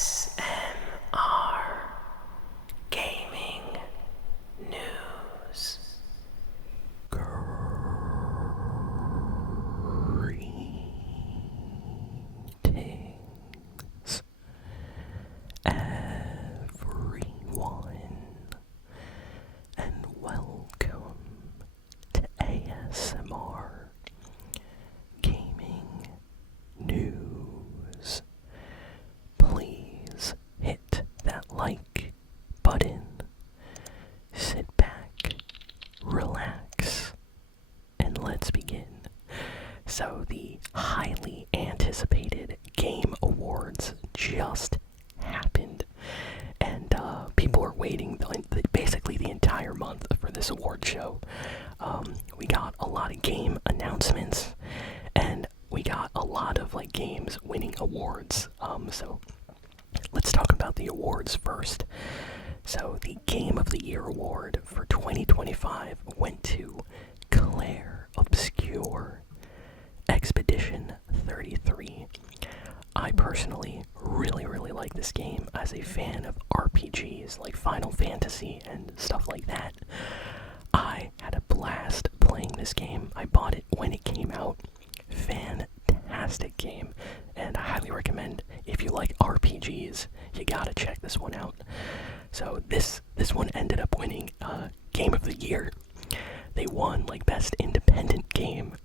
ASMR Gaming News. Greetings, everyone, and welcome to ASMR Gaming News. Please hit that like button, sit back, relax, and let's begin. So the highly anticipated Game Awards just happened, and people are waiting basically the entire month for this award show. We got a lot of game announcements, and we got a lot of games winning awards. So let's talk about the awards first. So the Game of the Year award for 2025 went to Claire Obscure Expedition 33. I personally really like this game as a fan of RPGs like Final Fantasy and stuff like that. I had a blast playing this game. I bought it when it came out. Fantastic game, and I highly recommend if you like RPGs, you gotta check this one out. So this one ended up winning Game of the Year. They won Best Independent Game.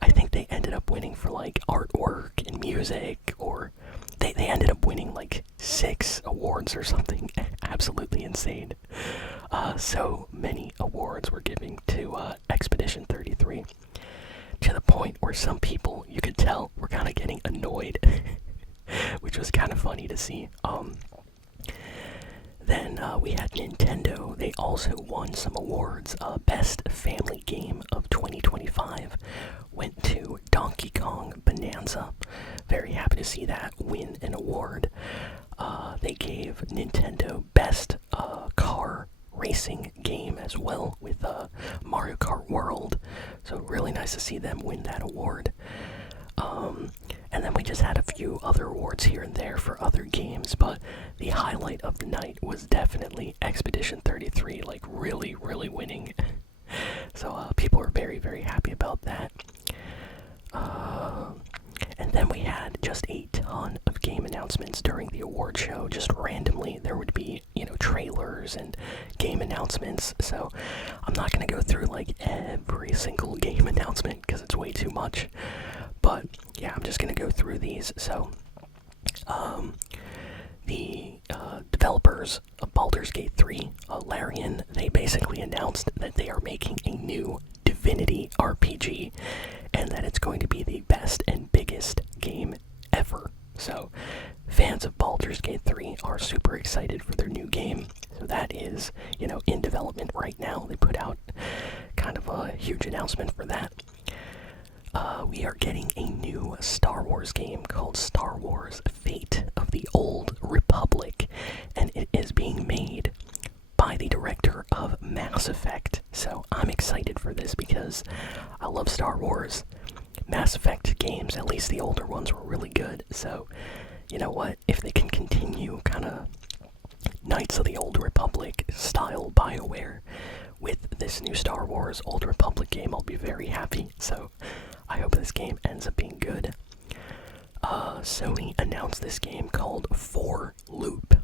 I think they ended up winning for artwork and music, or they ended up winning 6 awards or something. Absolutely insane. So many awards were given to Expedition 33, to the point where some people, you could tell, were kind of getting annoyed, which was kind of funny to see. Then we had Nintendo. They also won some awards. Best Family Game of 2025 went to Donkey Kong Bonanza. Very happy to see that win an award. They gave Nintendo Best Car Racing Game as well with Mario Kart World. So really nice to see them win that award. And then we just had a few other awards here and there for other games, but the highlight of the night was definitely Expedition 33, really winning. So people are very happy about that. And then we had just a ton of game announcements during the award show. Just randomly, there would be, trailers and game announcements. So I'm not going to go through every single game announcement because it's way too much. But yeah, I'm just going to go through these. So the developers of Baldur's Gate 3, Larian, they basically announced that they are making a new Divinity RPG, and that it's going to be the best and biggest game ever. So fans of Baldur's Gate 3 are super excited for their new game. So that is, in development right now. They put out kind of a huge announcement for that. We are getting a new Star Wars game called Star Wars Fate of the Old Republic, and it is being made by the director of Mass Effect. So I'm excited for this because I love Star Wars. Mass Effect games, at least the older ones, were really good. So, you know what? If they can continue kind of Knights of the Old Republic style BioWare with this new Star Wars Old Republic game, I'll be very happy. So I hope this game ends up being good. Sony announced this game called 4 Loop.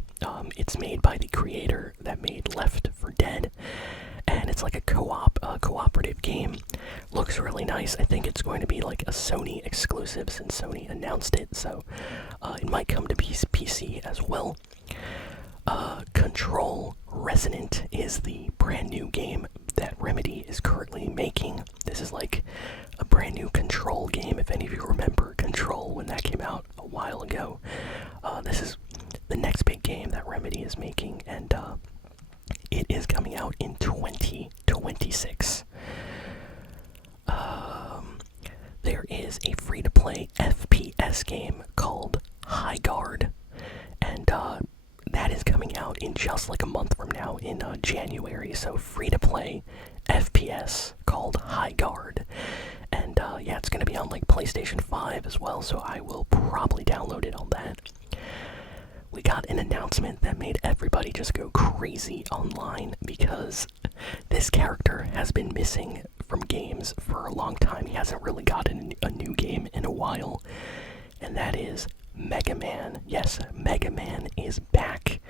It's made by the creator that made Left 4 Dead, and it's like a cooperative game. Looks really nice. I think it's going to be a Sony exclusive since Sony announced it, so it might come to PC as well. Control Resonant is the brand new game that Remedy is currently making. This is a brand new Control game, if any of you remember Control when that came out a while ago. This is the next big game that Remedy is making, and it is coming out in 2026. There is a free-to-play FPS game called High Guard, and that is coming out in just a month from now in January. So free-to-play FPS called High Guard, and yeah, it's going to be on PlayStation 5 as well, so I will probably download it on that. We got announcement that made everybody just go crazy online because this character has been missing from games for a long time. He hasn't really gotten a new game in a while, and that is Mega Man. Yes, Mega Man is back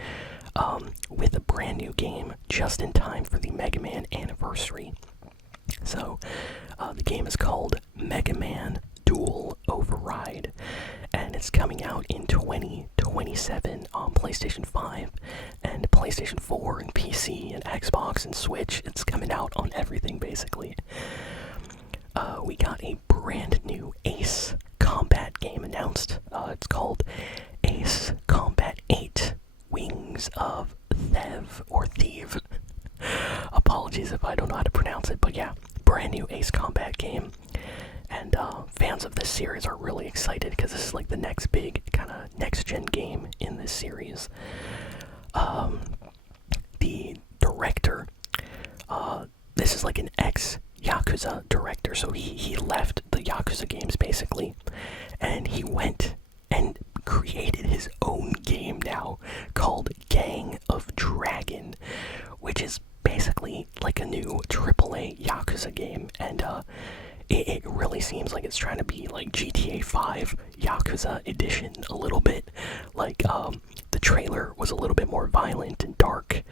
with a brand new game just in time for the Mega Man anniversary. So, the game is called Mega Man Dual Override, and it's coming out in 2027 on PlayStation 5 and PlayStation 4 and PC and Xbox and Switch. It's coming out on everything, basically. We got a brand new Ace Combat game announced. It's called Ace Combat 8 Wings of Thev, or Thieve. Apologies if I don't know how to pronounce it, but yeah, brand new Ace Combat game. And fans of this series are really excited because this is like the next big kind of next-gen game in this series. The director, this is like an ex-Yakuza director, so he left the Yakuza games basically, and he went and created his own game now called Gang of Dragon, which is basically like a new AAA Yakuza game, and it really seems like it's trying to be like GTA 5 Yakuza edition a little bit. Like, the trailer was a little bit more violent and dark.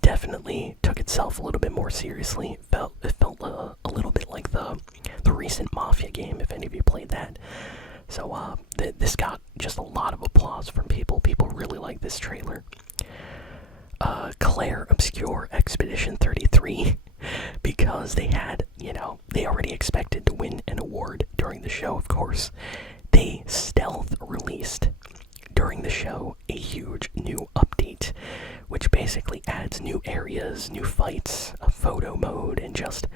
Definitely took itself a little bit more seriously. It felt a little bit like the recent Mafia game, if any of you played that. So, this got just a lot of applause from people. People really like this trailer. Claire Obscure Expedition 33, because they had, they already expected to win an award during the show, of course. They stealth released during the show a huge new update, which basically adds new areas, new fights, a photo mode, and just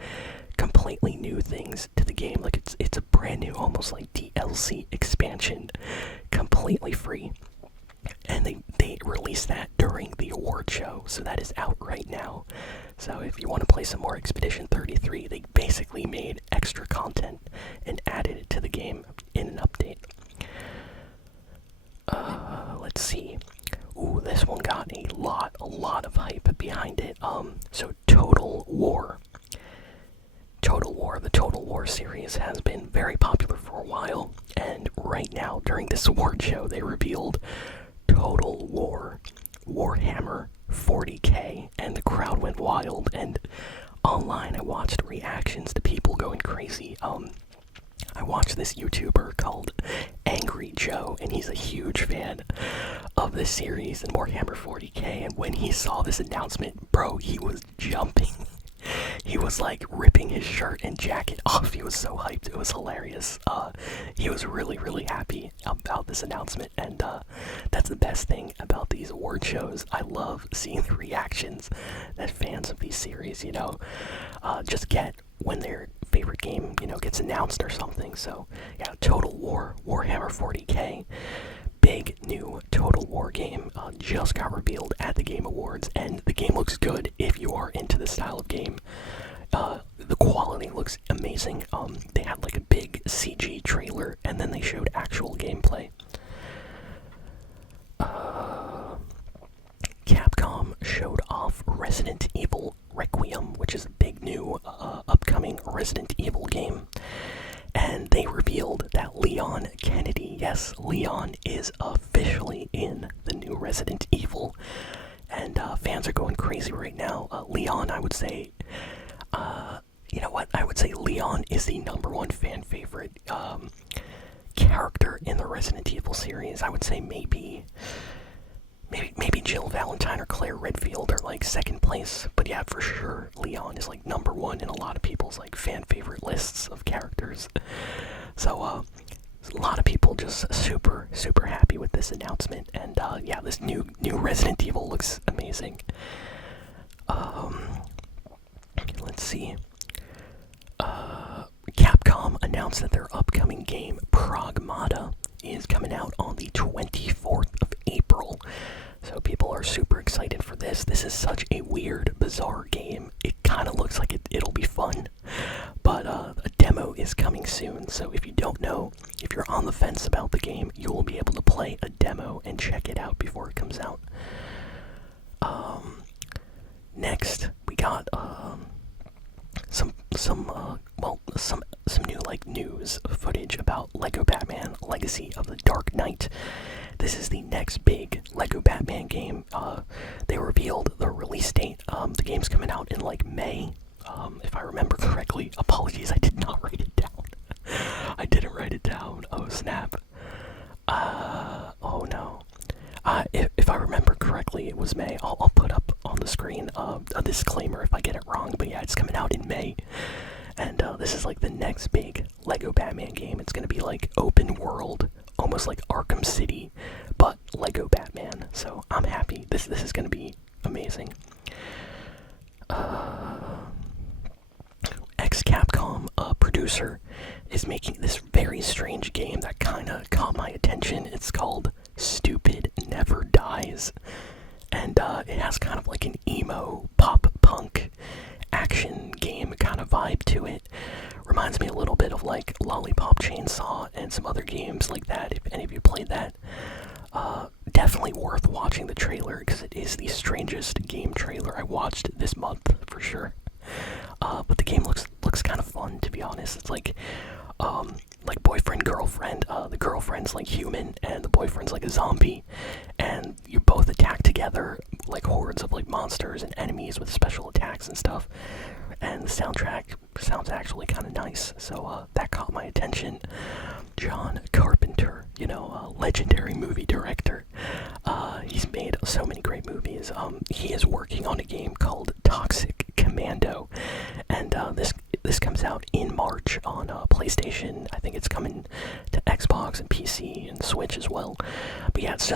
completely new things to the game. Like, it's a brand new, almost like DLC expansion, completely free. And they released that during the award show, so that is out right now. So if you want to play some more Expedition 33, they basically made extra content and added it to the game in an update. Let's see. Ooh, this one got a lot of hype behind it. So Total War. The Total War series has been very popular for a while, and right now, during this award show, they revealed Total War Warhammer 40k, and the crowd went wild. And online, I watched reactions to people going crazy. I watched this YouTuber called Angry Joe, and he's a huge fan of this series and Warhammer 40k. And when he saw this announcement, bro, he was jumping. He was like ripping his shirt and jacket off. He was so hyped. It was hilarious. He was really happy about this announcement, and that's the best thing about these award shows. I love seeing the reactions that fans of these series, just get when their favorite game, gets announced or something. So yeah, Total War Warhammer 40k. Big new Total War game just got revealed at the Game Awards, and the game looks good if you are into this style of game. The quality looks amazing. They had like a big CG trailer, and then they showed actual gameplay. Capcom showed off Resident Evil Requiem, which is a big new upcoming Resident Evil game. And they revealed that Leon Kennedy, yes, Leon is officially in the new Resident Evil. And fans are going crazy right now. Leon, I would say, you know what? I would say Leon is the #1 fan favorite character in the Resident Evil series. I would say maybe Jill Valentine or Claire Redfield are like second place, but yeah, for sure Leon is like #1 in a lot of people's like fan favorite lists of characters. So a lot of people just super happy with this announcement, and yeah, this new Resident Evil looks amazing. Let's see. Capcom announced that their upcoming game Pragmata is coming out on the 24th of April. So people are super excited for this. This is such a weird, bizarre game. It kind of looks like it'll be fun. But a demo is coming soon, so if you don't know, if you're on the fence about the game, you will be able to play a demo and check it out before it comes out. The Dark Knight. This is the next big Lego Batman game. They revealed the release date. The game's coming out in like May, if I remember correctly. Apologies, I did not write it down. I didn't write it down. Oh snap. Oh no. If I remember correctly, it was May. I'll put up on the screen a disclaimer if I get it wrong. But yeah, it's coming out in May. And this is like the next big Lego Batman game. It's gonna be like open world, almost like Arkham City, but Lego Batman. So I'm happy. This is gonna be amazing. Ex-Capcom producer is making this very strange game that kind of caught my attention. It's called Stupid Never Dies, and it has kind of like an emo pop punk action game kind of vibe to it. Reminds me a little bit of like Lollipop Chainsaw and some other games like that, if any of you played that. Definitely worth watching the trailer, because it is the strangest game trailer I watched this month for sure. But the game looks kind of fun, to be honest. It's like boyfriend girlfriend. The girlfriend's like human and the boyfriend's like a zombie, and you both attack together like hordes of like monsters and enemies with special attacks and stuff. And the soundtrack sounds actually kind of nice, so that caught my attention. John Carpenter, legendary movie director. He's made so many great movies. He is working on a game called Toxic Commando, and this comes out in March on PlayStation. I think it's coming to Xbox and PC and Switch as well. But yeah, it's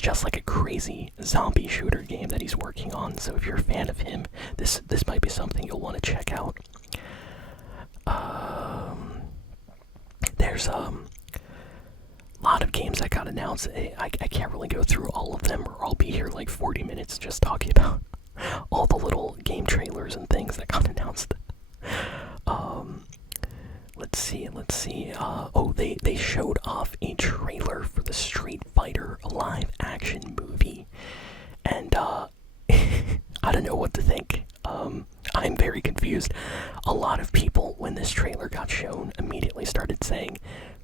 just like a crazy zombie shooter game that he's working on. So if you're a fan of him, this might be something you'll want to check out. There's a lot of games that got announced. I can't really go through all of them, or I'll be here like 40 minutes just talking about all the little game trailers and things that got announced. Let's see. They showed off a trailer for the Street Fighter live action movie, and I don't know what to think. I'm very confused. A lot of people, when this trailer got shown, immediately started saying,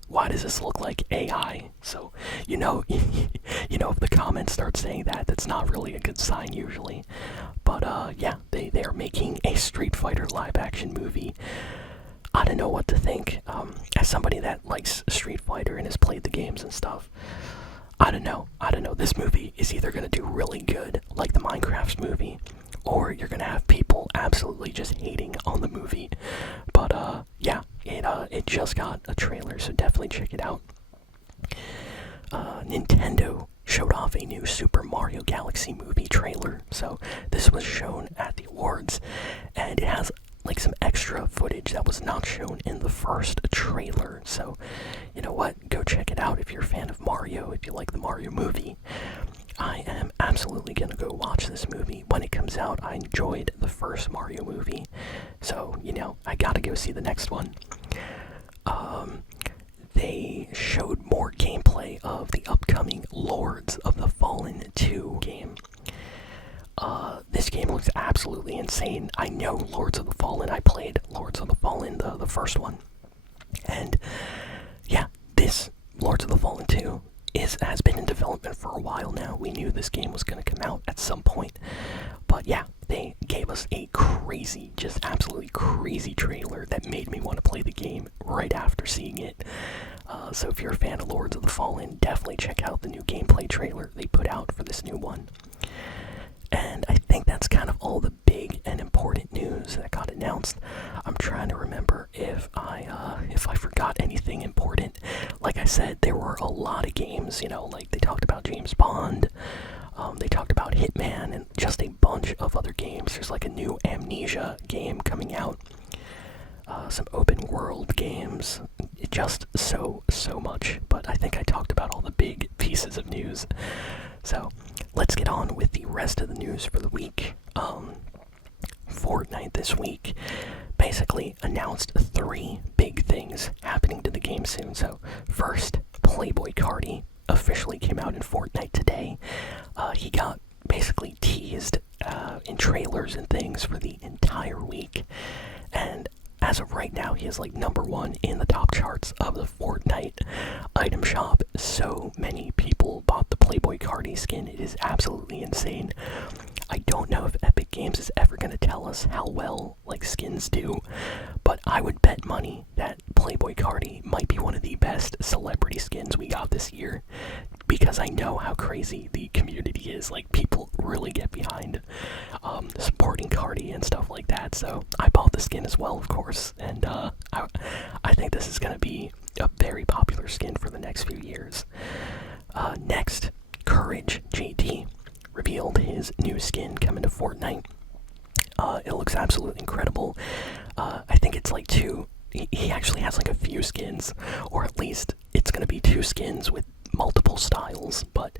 why does this look like AI? So, if the comments start saying that, that's not really a good sign usually. But yeah, they are making a Street Fighter live action movie. I don't know what to think. As somebody that likes Street Fighter and has played the games and stuff, I don't know. This movie is either going to do really good, like the Minecraft movie, or you're going to have people absolutely just hating on the movie. But yeah, it just got a trailer, so definitely check it out. Nintendo showed off a new Super Mario Galaxy movie trailer. So this was shown at the awards, and it has like some extra footage that was not shown in the first trailer. So you know what, go check it out if you're a fan of Mario, if you like the Mario movie. I am absolutely gonna go watch this movie when it comes out. I enjoyed the first Mario movie, so I gotta go see the next one. They showed more gameplay of the upcoming Lords of the Fallen 2 game. This game looks absolutely insane. I know Lords of the Fallen. I played Lords of the Fallen, the first one. And yeah, this Lords of the Fallen 2 has been in development for a while now. We knew this game was going to come out at some point. But yeah, they gave us a crazy, just absolutely crazy trailer that made me want to play the game right after seeing it. So if you're a fan of Lords of the Fallen, definitely check out the new gameplay trailer they put out for this new one. And I think that's kind of all the big and important news that got announced. I'm trying to remember if I forgot anything important. Like I said, there were a lot of games, like they talked about James Bond, they talked about Hitman, and just a bunch of other games. There's like a new Amnesia game coming out, some open world games, just so much. But I think I talked about all the big pieces of news. So let's get on with the rest of the news for the week. Fortnite this week basically announced 3 big things happening to the game soon. So first, Playboy Cardi officially came out in Fortnite today. He got basically teased in trailers and things for the entire week, and as of right now, he is like #1 in the top charts of the Fortnite item shop. So many people bought the Playboy Cardi skin. It is absolutely insane. I don't know if Epic Games is ever going to tell us how well like skins do, but I would bet money that Playboy Cardi might be one of the best celebrity skins we got this year, because I know how crazy the community is. Like, people really get behind supporting Cardi and stuff like that. So I bought the skin as well, of course, and I think this is going to be a very popular skin for the next few years. Next, Courage JT revealed his new skin coming to Fortnite. It looks absolutely incredible. I think it's like he actually has like a few skins, or at least it's going to be 2 skins with multiple styles, but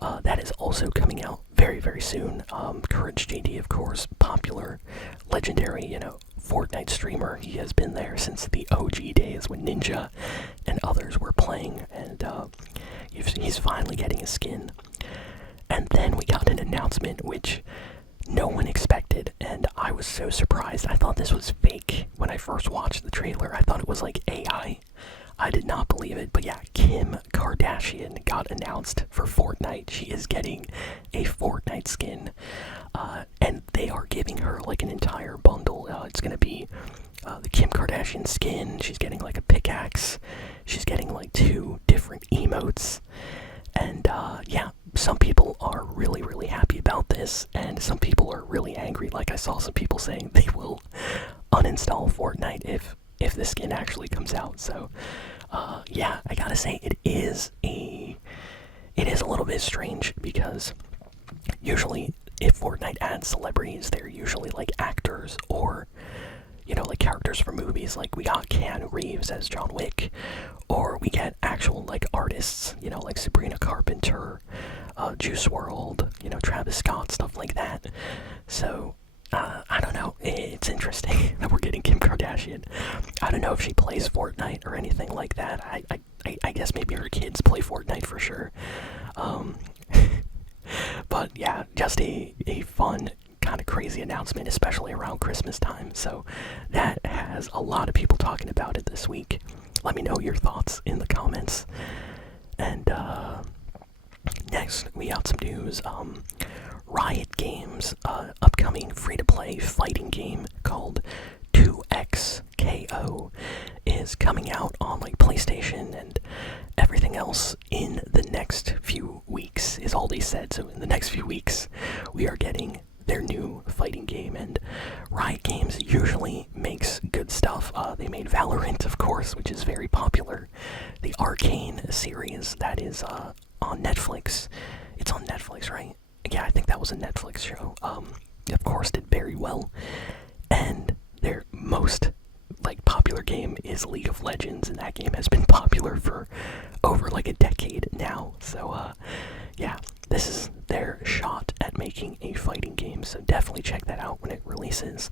that is also coming out very, very soon. Courage JD, of course, popular, legendary, Fortnite streamer. He has been there since the OG days when Ninja and others were playing, and he's finally getting a skin. And then we got an announcement which no one expected, and I was so surprised. I thought this was fake when I first watched the trailer. I thought it was like AI. I did not believe it, but yeah, Kim Kardashian got announced for Fortnite. She is getting a Fortnite skin, and they are giving her like an entire bundle. It's gonna be the Kim Kardashian skin. She's getting like a pickaxe. She's getting like 2 different emotes, and yeah, some people are really, really happy about this, and some people are really angry. Like, I saw some people saying they will uninstall Fortnite if this skin actually comes out. So yeah, I gotta say it is a little bit strange, because usually if Fortnite adds celebrities, they're usually like actors or like characters from movies. Like, we got Keanu Reeves as John Wick, or we get actual like artists, like Sabrina Carpenter, Juice WRLD, Travis Scott, stuff like that. So I don't know, it's interesting that we're getting Kim Kardashian. I don't know if she plays Fortnite or anything like that. I guess maybe her kids play Fortnite for sure. But yeah, just a fun, kind of crazy announcement, especially around Christmas time. So that has a lot of people talking about it this week. Let me know your thoughts in the comments. And next, we got some news. Riot Games' upcoming free-to-play fighting game called 2XKO is coming out on like PlayStation and everything else in the next few weeks, is all they said. So in the next few weeks, we are getting their new fighting game, and Riot Games usually makes good stuff. They made Valorant, of course, which is very popular. The Arcane series that is on Netflix. It's on Netflix, right? Yeah, I think that was a Netflix show. Of course, did very well. And their most like popular game is League of Legends, and that game has been popular for over like a decade now. So yeah, this is their shot at making a fighting game, so definitely check that out when it releases.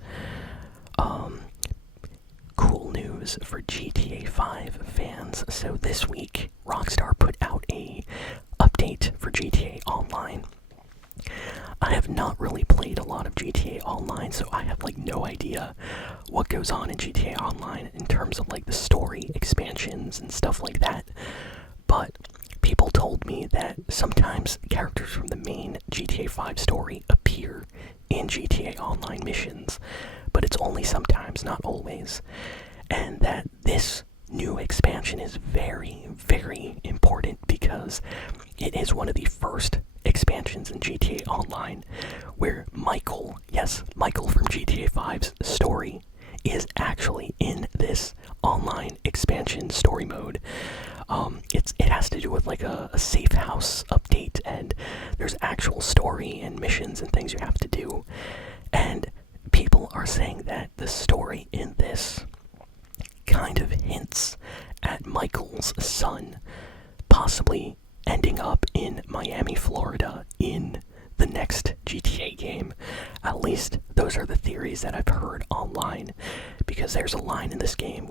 Cool news for GTA 5 fans. So this week, Rockstar put out a update for GTA Online. I have not really played a lot of GTA Online, so I have like no idea what goes on in GTA Online in terms of like the story expansions and stuff like that. But people told me that sometimes characters from the main GTA 5 story appear in GTA Online missions, but it's only sometimes, not always. And that this new expansion is very, very important, because it is one of the first expansions in GTA Online where Michael, yes, Michael from GTA 5's story, is actually in this online expansion story mode. It has to do with like a safe house update, and there's actual story and missions and things you have to do. And people are saying that the story in this kind of hints at Michael's son possibly ending up in Miami, Florida in the next GTA game. At least those are the theories that I've heard online, because there's a line in this game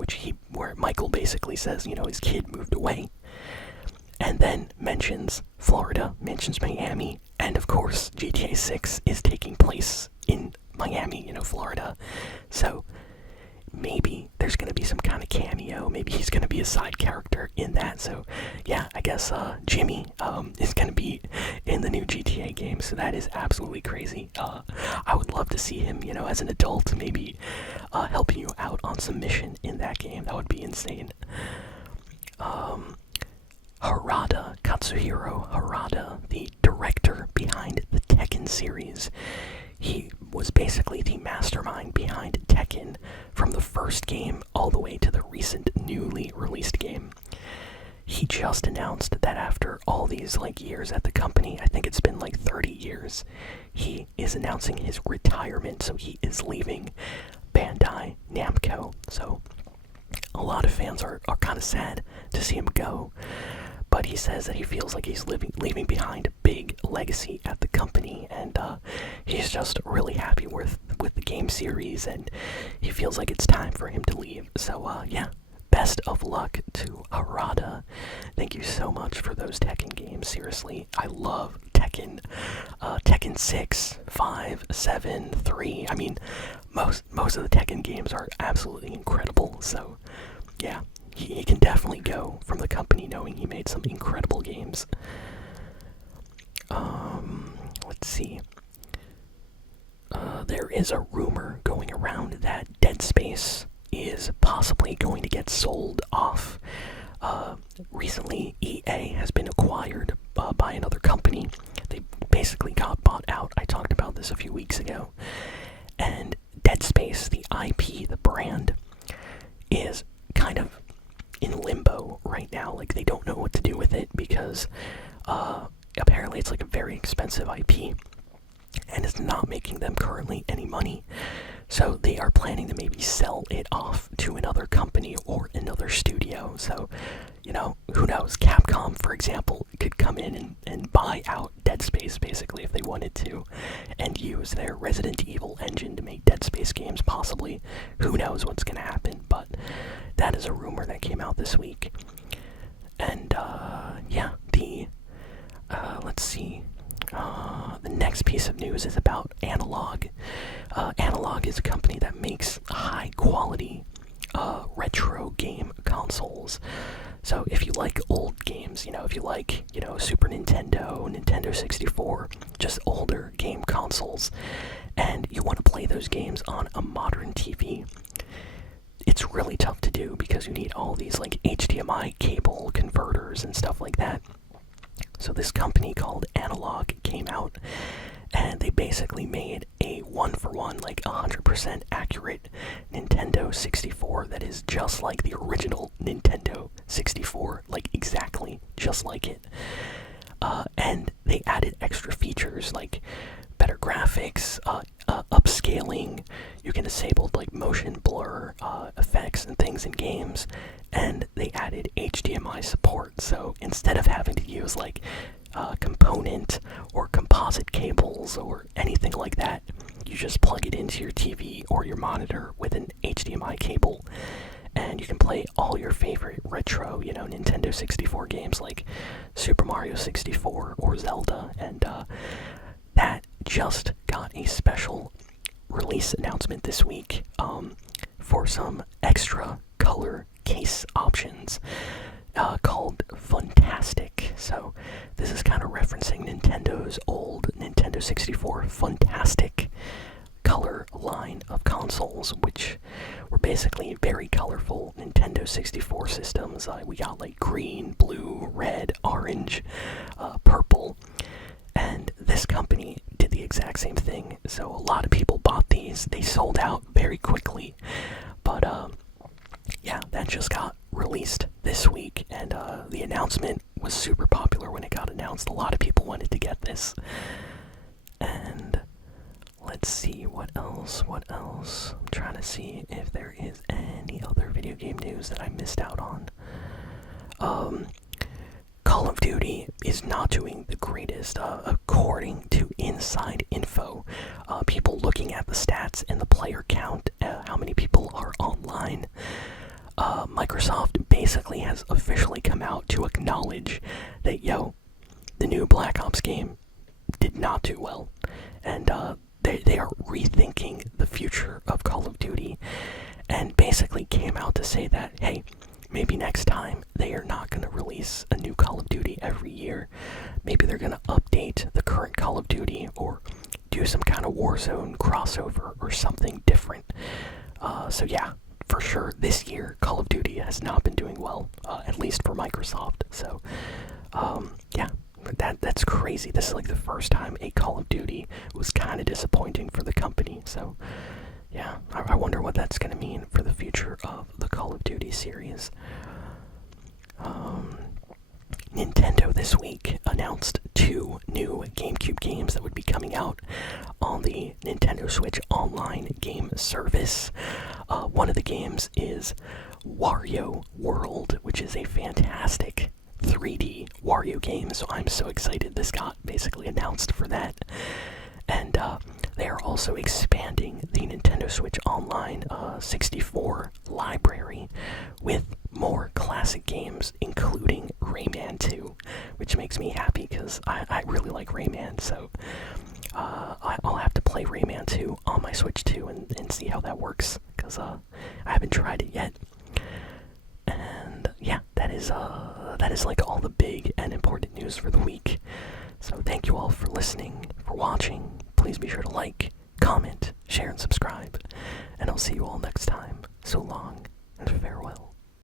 where Michael basically says, his kid moved away, and then mentions Florida, mentions Miami, and of course GTA 6 is taking place in Miami, Florida. So maybe there's gonna be some kind of cameo. Maybe he's gonna be a side character in that. So yeah, I guess Jimmy is gonna be in the new GTA game. So that is absolutely crazy. I would love to see him, you know, as an adult, maybe helping you out on some mission in that game. That would be insane. Katsuhiro Harada, the director behind the Tekken series. He was basically the mastermind behind Tekken from the first game all the way to the recent newly released game. He just announced that after all these years at the company, I think it's been 30 years, he is announcing his retirement, so he is leaving Bandai Namco. So a lot of fans are kind of sad to see him go. But he says that he feels like he's leaving behind a big legacy at the company, and he's just really happy with the game series, and he feels like it's time for him to leave. So yeah, best of luck to Harada. Thank you so much for those Tekken games. Seriously, I love Tekken. Tekken 6, 5, 7, 3. I mean, most of the Tekken games are absolutely incredible. So yeah. He can definitely go from the company knowing he made some incredible games. Let's see. There is a rumor going around that Dead Space is possibly going to get sold off. Recently, EA has been acquired by another company. They basically got bought out. I talked about this a few weeks ago. And Dead Space, the IP, the brand, is kind of in limbo right now. They don't know what to do with it because apparently it's a very expensive IP and it's not making them currently any money. So they are planning to maybe sell it off to another company or another studio. So, you know, who knows? Capcom, for example, could come in and buy out Dead Space basically if they wanted to, and use their Resident Evil engine to make Dead Space games possibly. Who knows what's going to happen, but that is a rumor that came out this week. And yeah, let's see. The next piece of news is about Analog. Analog is a company that makes high quality retro game consoles. So if you like old games, you know, if you like, you know, Super Nintendo, Nintendo 64, just older game consoles, and you want to play those games on a modern TV, it's really tough to do because you need all these HDMI cable converters and stuff like that. So this company called Analog came out, and they basically made a 1-for-1, 100% accurate Nintendo 64 that is just like the original Nintendo 64, exactly just like it. And they added extra features like better graphics, upscaling. You can disable motion blur effects and things in games, and they added HDMI support. So instead of having to use component or composite cables or anything like that, you just plug it into your TV or your monitor with an HDMI cable, and you can play all your favorite retro, you know, Nintendo 64 games like Super Mario 64 or Zelda. And that just got a special release announcement this week for some extra color case options called Funtastic. So this is kind of referencing Nintendo's old Nintendo 64 Funtastic color line of consoles, which were basically very colorful Nintendo 64 systems. We got green, blue, red, orange, purple, and this company did the exact same thing. So a lot of people bought these. They sold out very quickly, but yeah, that just got released this week, and the announcement was super popular when it got announced. A lot of people wanted to get this. And let's see, what else? I'm trying to see if there is any other video game news that I missed out on. Call of Duty is not doing the greatest, according to Inside Info. People looking at the stats and the player count, how many people are online. Microsoft basically has officially come out to acknowledge that, the new Black Ops game did not do well, and they are rethinking the future of Call of Duty, and basically came out to say that, hey, maybe next time they are not going to release a new Call of Duty every year. Maybe they're going to update the current Call of Duty or do some kind of Warzone crossover or something different. So yeah, for sure, this year Call of Duty has not been doing well, at least for Microsoft. So yeah, that's crazy. This is like the first time a Call of Duty was kind of disappointing for the company. So yeah, I wonder what that's going to mean for the future of the Call of Duty series. Nintendo this week announced 2 new GameCube games that would be coming out on the Nintendo Switch Online game service. One of the games is Wario World, which is a fantastic 3D Wario game, so I'm so excited this got basically announced for that. And they are also expanding the Nintendo Switch Online 64 library with more classic games, including Rayman 2, which makes me happy because I really like Rayman, so I'll have to play Rayman 2 on my Switch 2 and see how that works, because I haven't tried it yet. And yeah, that is like all the big and important news for the week. So thank you all for listening, for watching. Please be sure to like, comment, share, and subscribe. And I'll see you all next time. So long, and farewell.